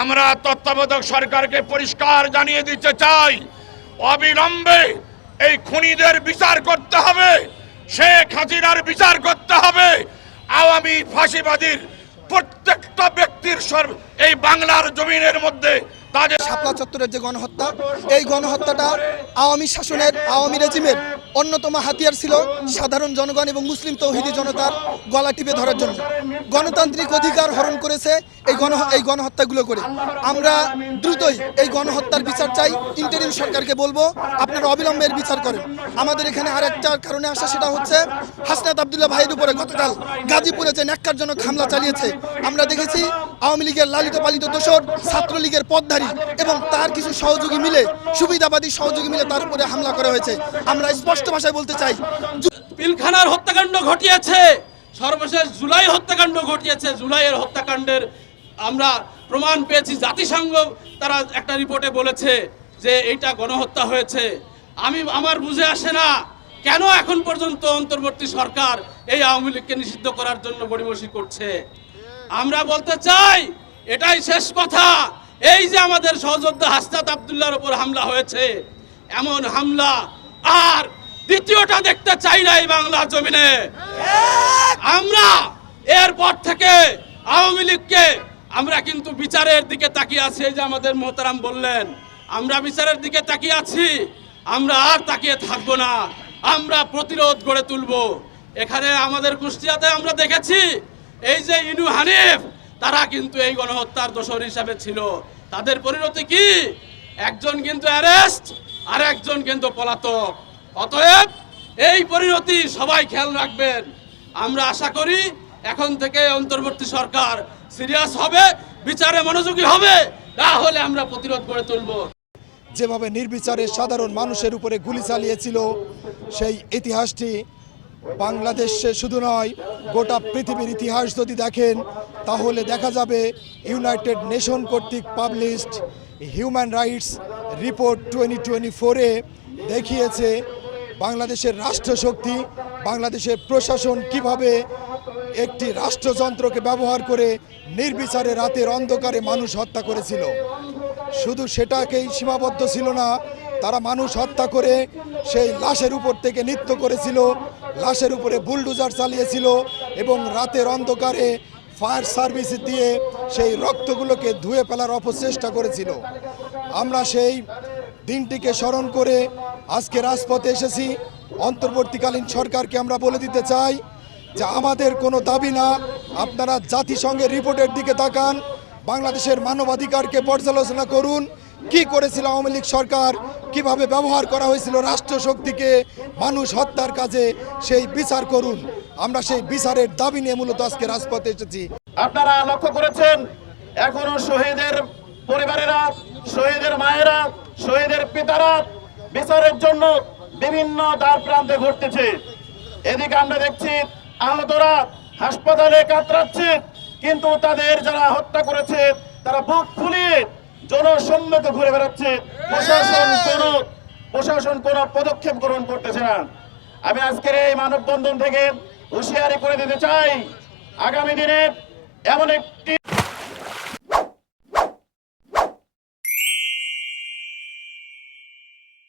আমরা তত্ত্বাবধায়ক সরকারকে পরিষ্কার জানিয়ে দিতে চাই, অবিলম্বে এই খুনিদের বিচার করতে হবে, শেখ হাসিনার বিচার করতে হবে। আওয়ামী ফাঁসিবাদীর প্রত্যেকটা ব্যক্তির সর্ব এই বাংলার জমিনের মধ্যে শাপলা চত্বরের যে গণহত্যা, এই গণহত্যাটা আওয়ামী শাসনের, আওয়ামী রেজিমের অন্যতম হাতিয়ার ছিল সাধারণ জনগণ এবং মুসলিম তৌহিদি জনতার গলা টিপে ধরার জন্য। গণতান্ত্রিক অধিকার হরণ করেছে এই গণ, এই গণহত্যাগুলো করে। আমরা দ্রুতই এই গণহত্যার বিচার চাই ইন্টারিম সরকারকে বলব, আপনারা অবিলম্বের বিচার করেন। আমাদের এখানে আরেকটা কারণে আসা সেটা হচ্ছে, হাসনাত আবদুল্লাহ ভাইয়ের উপরে গতকাল গাজীপুরে যে ন্যাক্কারজনক হামলা চালিয়েছে, আমরা দেখেছি আওয়ামী লীগের লালিত পালিত দোসর ছাত্রলীগের পদধারী এবং তার কিছু সহযোগী মিলে, সুবিধাবাদী সহযোগী মিলে তার উপরে হামলা করা হয়েছে। আমরা স্পষ্ট ভাষায় বলতে চাই পিলখানার হত্যাকাণ্ড ঘটিয়েছে। সর্বশেষ জুলাই হত্যাকাণ্ড ঘটিয়েছে। জুলাইয়ের হত্যাকাণ্ডের আমরা প্রমাণ পেয়েছি। জাতিসংঘ তারা একটা রিপোর্টে বলেছে যে এইটা গণহত্যা হয়েছে। আমি, আমার বুঝে আসে না কেন এখন পর্যন্ত অন্তর্বর্তী সরকার এই আওয়ামী লীগকে নিষিদ্ধ করার জন্য গড়িমসি করছে। আমরা বলতে চাই, এটাই শেষ কথা। এই যে আমাদের সহযোদ্ধা হাসনাত আবদুল্লার উপর হামলা হয়েছে, এমন হামলা আর দ্বিতীয়টা দেখতে চাই না এই বাংলা জমিনে। আমরা এরপর থেকে আওয়ামী লীগকে আমরা কিন্তু বিচারের দিকে তাকিয়ে আছি, এই যে আমাদের মোহতারাম বললেন, আমরা বিচারের দিকে তাকিয়ে আছি, আমরা আর তাকিয়ে থাকব না, আমরা প্রতিরোধ গড়ে তুলব। এখানে আমাদের কুষ্টিয়াতে আমরা দেখেছি এই যে ইনু হানিফ, তারা কিন্তু এই গণহত্যার দোষর হিসাবে ছিল। তাদের পরিণতি কি? একজন কিন্তু অ্যারেস্ট আর একজন কিন্তু পলাতক। অতএব এই পরিণতি সবাই খেয়াল রাখবেন। আমরা আশা করি এখন থেকে অন্তর্বর্তী সরকার সিরিয়াস হবে, বিচারে মনোযোগী হবে, না হলে আমরা প্রতিরোধ গড়ে তুলব। যেভাবে নির্বিচারে সাধারণ মানুষের উপরে গুলি চালিয়েছিল, সেই ইতিহাসটি বাংলাদেশে শুধু নয়, গোটা পৃথিবীর ইতিহাস যদি দেখেন, তাহলে দেখা যাবে ইউনাইটেড নেশন কর্তৃক published human rights report twenty twenty ফোরে দেখিয়েছে বাংলাদেশের রাষ্ট্রশক্তি, বাংলাদেশের প্রশাসন কীভাবে একটি রাষ্ট্রযন্ত্রকে ব্যবহার করে নির্বিচারে রাতের অন্ধকারে মানুষ হত্যা করেছিল। শুধু সেটাকেই সীমাবদ্ধ ছিল না, তারা মানুষ হত্যা করে সেই লাশের উপর থেকে নৃত্য করেছিল লাশের উপরে বুলডোজার চালিয়েছিল এবং রাতের অন্ধকারে ফায়ার সার্ভিস দিয়ে সেই রক্তগুলোকে ধুয়ে ফেলার অপচেষ্টা করেছিল। আমরা সেই দিনটিকে স্মরণ করে আজকে রাজপথে এসেছি। অন্তর্বর্তীকালীন সরকারকে আমরা বলে দিতে চাই যে আমাদের কোনো দাবি না, আপনারা জাতিসংঘের রিপোর্টের দিকে তাকান, বাংলাদেশের মানবাধিকারকে পর্যালোচনা করুন কি করেছিল আওয়ামী লীগ সরকার? কীভাবে ব্যবহার করা হয়েছিল রাষ্ট্র শক্তিকে মানুষ হত্যার কাজে সেই বিচার করুন। আমরা সেই বিচারের দাবি নিয়ে মূলত আজকে রাজপথে এসেছি। আপনারা লক্ষ্য করেছেন, এখনও শহীদের পরিবারেরা, শহীদের মায়েরা, শহীদের পিতারা বিচারের জন্য বিভিন্ন দ্বার প্রান্তে ঘটতেছে এদিকে আমরা দেখছি, আহতরা হাসপাতালে কাতরাচ্ছে, কিন্তু তাদের যারা হত্যা করেছে, তারা বুক ফুলিয়ে জনসম্মুখে ঘুরে বেড়াচ্ছে। প্রশাসন কোন প্রশাসন কোন পদক্ষেপ গ্রহণ করতেছে না। আমি আজকের এই মানববন্ধন থেকে হুঁশিয়ারি করে দিতে চাই আগামী দিনে এমন একটি